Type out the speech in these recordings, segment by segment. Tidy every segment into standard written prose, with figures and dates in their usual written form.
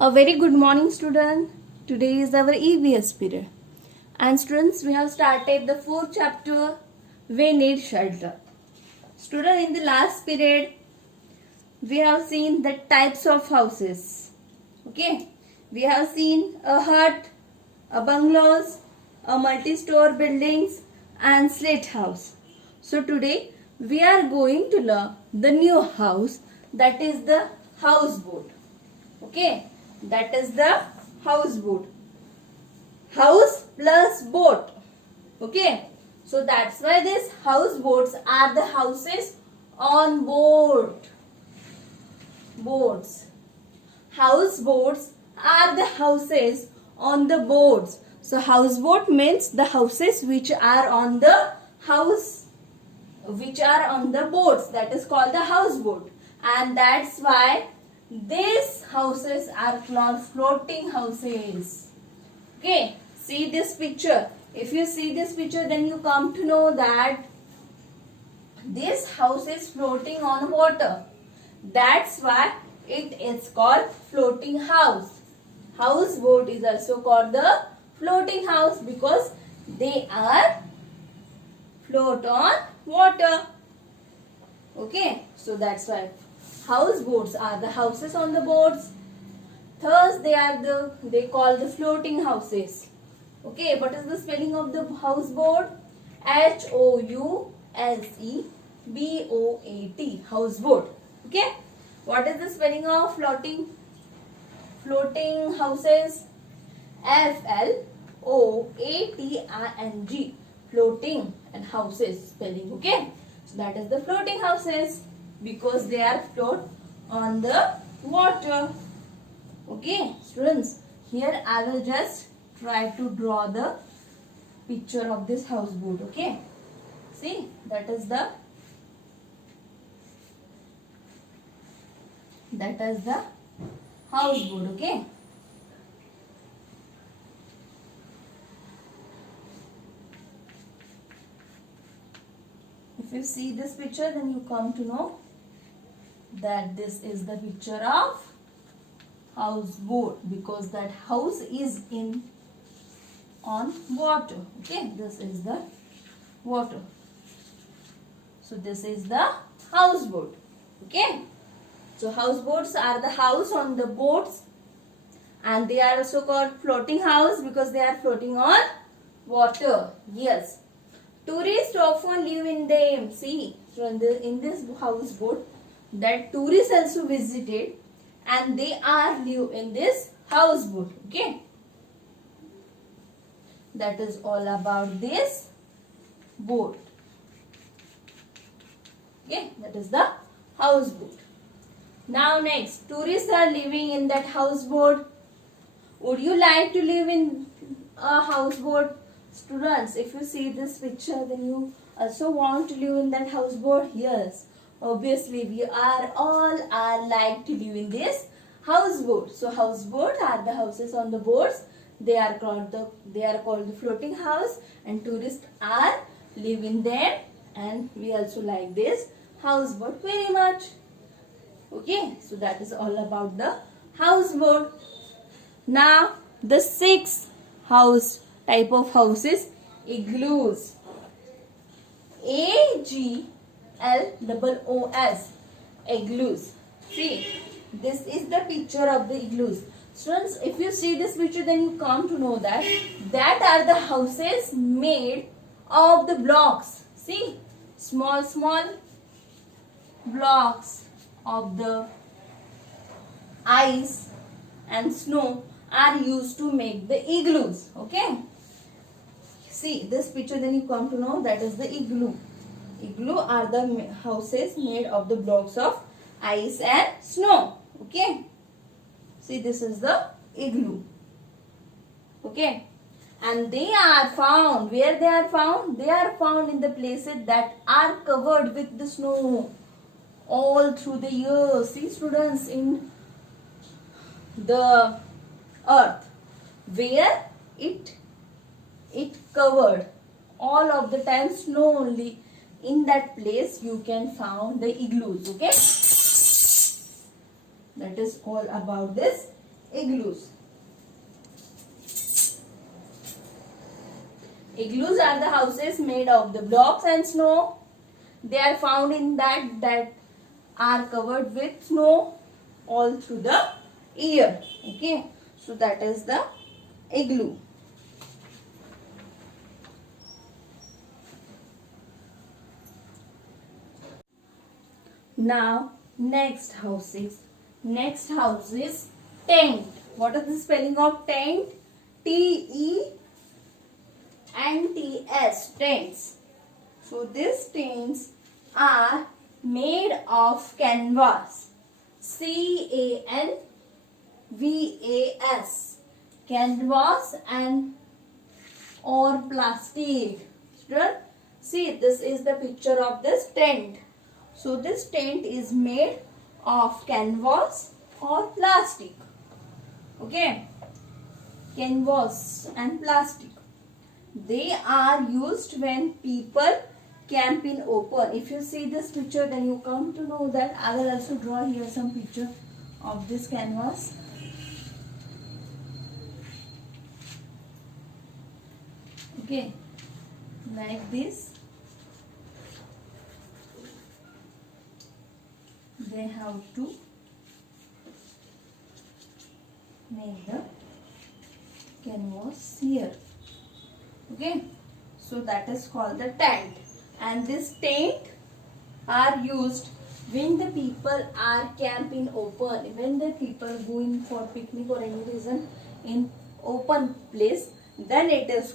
A very good morning, student. Today is our EVS period. And students, we have started the fourth chapter, We Need Shelter. Student, in the last period, we have seen the types of houses. Okay. We have seen a hut, a bungalows, a multi-store buildings and slate house. So today, we are going to learn the new house, that is the houseboat. Okay. That is the houseboat. House plus boat. Okay. So that's why these houseboats are the houses on board. Boats. Houseboats are the houses on the boats. So houseboat means the houses which are on the house, which are on the boats. That is called the houseboat. And that's why these houses are called floating houses. Okay, see this picture. If you see this picture, then you come to know that this house is floating on water. That's why it is called floating house. Houseboat is also called the floating house because they are float on water. Okay, so that's why houseboats are the houses on the boats. Thus, they call the floating houses. Okay, what is the spelling of the houseboat? Houseboat. Houseboat. Okay. What is the spelling of floating houses? Floating. Floating and houses spelling. Okay. So that is the floating houses because they are float on the water. Okay, students, here I will just try to draw the picture of this houseboat. Okay, see, that is the houseboat. Okay, if you see this picture, then you come to know that this is the picture of houseboat because that house is on water. Okay, this is the water. So this is the houseboat. Okay, so houseboats are the house on the boats and they are also called floating house because they are floating on water. Yes, tourists often live in them. See, so in this houseboat, that tourists also visited and they are live in this houseboat. Okay, that is all about this boat. Okay, that is the houseboat. Now next, tourists are living in that houseboat. Would you like to live in a houseboat? Students, if you see this picture, then you also want to live in that houseboat? Yes. Obviously, we are all like to live in this houseboat. So, houseboat are the houses on the boats. They are called the floating house, and tourists are live in them. And we also like this houseboat very much. Okay, so that is all about the houseboat. Now, the sixth type of houses, igloos. Igloos. Igloos. See, this is the picture of the igloos. Students, if you see this picture, then you come to know that are the houses made of the blocks. See, small blocks of the ice and snow are used to make the igloos. Okay. See this picture, then you come to know that is the igloo. Igloo are the houses made of the blocks of ice and snow. Okay. See, this is the igloo. Okay. And they are found, where they are found? They are found in the places that are covered with the snow all through the year. See, students, in the earth where it covered all of the time snow only, in that place you can find the igloos. Okay, that is all about this Igloos. Igloos are the houses made of the blocks and snow. They are found in that are covered with snow all through the year. Okay, so that is the igloo. Now next house is tent. What is the spelling of tent? T-E-N-T-S, tents. So these tents are made of canvas. C-A-N-V-A-S. Canvas and or plastic. Student, see, this is the picture of this tent. So this tent is made of canvas or plastic. Okay, canvas and plastic. They are used when people camp in open. If you see this picture, then you come to know that I will also draw here some picture of this canvas. Okay, like this. They have to make the canvas here. Okay, so that is called the tent, and this tent are used when the people are camp in open, when the people going for picnic or any reason in open place, then it is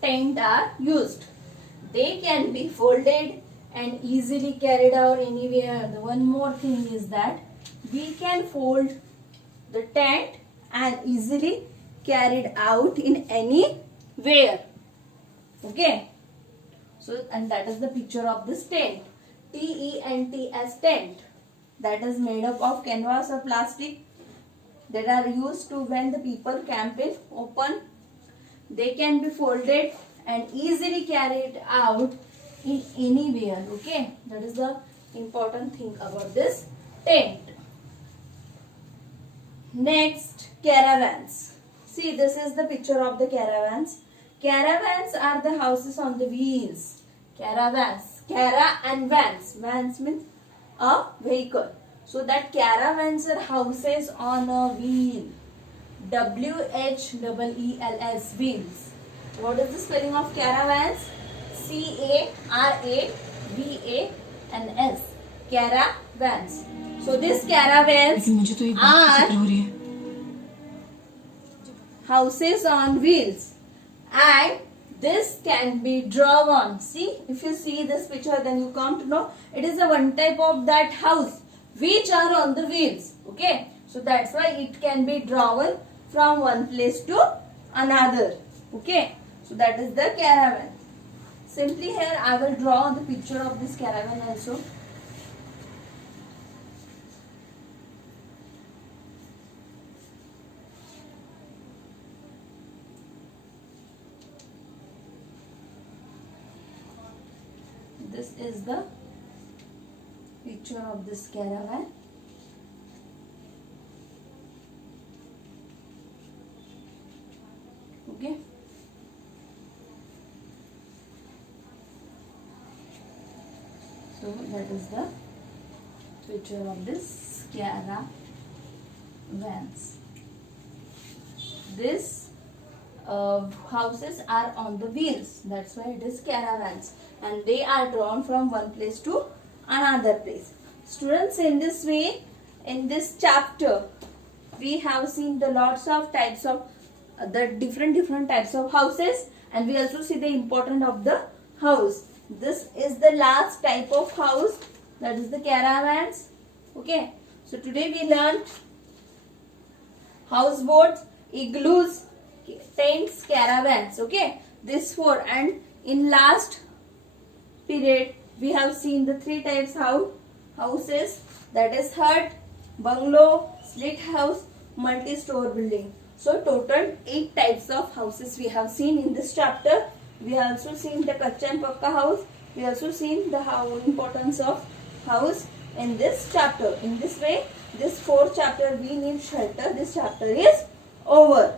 tent are used. They can be folded and easily carried out anywhere. The one more thing is that we can fold the tent and easily carried out in anywhere. Okay, so and that is the picture of this tent. T-E-N-T-S, tent, that is made up of canvas or plastic that are used to when the people camp in open. They can be folded and easily carried out in anywhere. Okay, that is the important thing about this tent. Next, caravans. See, this is the picture of the caravans. Caravans are the houses on the wheels. Caravans, cara and vans. Vans means a vehicle. So that caravans are houses on a wheel. W-H-E-E-L-S, wheels. What is the spelling of caravans? C-A-R-A-V-A-N-S. Caravans. So these caravans are houses on wheels, and this can be drawn. See, if you see this picture, then you come to know it is a one type of that house which are on the wheels. Okay, so that's why it can be drawn from one place to another. Okay, so that is the caravan. Simply here I will draw the picture of this caravan also. This is the picture of this caravan. Okay. So that is the picture of this caravans. This houses are on the wheels. That's why it is caravans, and they are drawn from one place to another place. Students, in this way, in this chapter, we have seen the lots of types of the different types of houses, and we also see the importance of the house. This is the last type of house, that is the caravans. Okay, so today we learned houseboats, igloos, tents, caravans. Okay, this four, and in last period we have seen the three types of houses, that is hut, bungalow, split house, multi-store building. So total 8 types of houses we have seen in this chapter. We have also seen the kacha and pakka house. We also seen the importance of house in this chapter. In this way, this fourth chapter we need shelter. This chapter is over.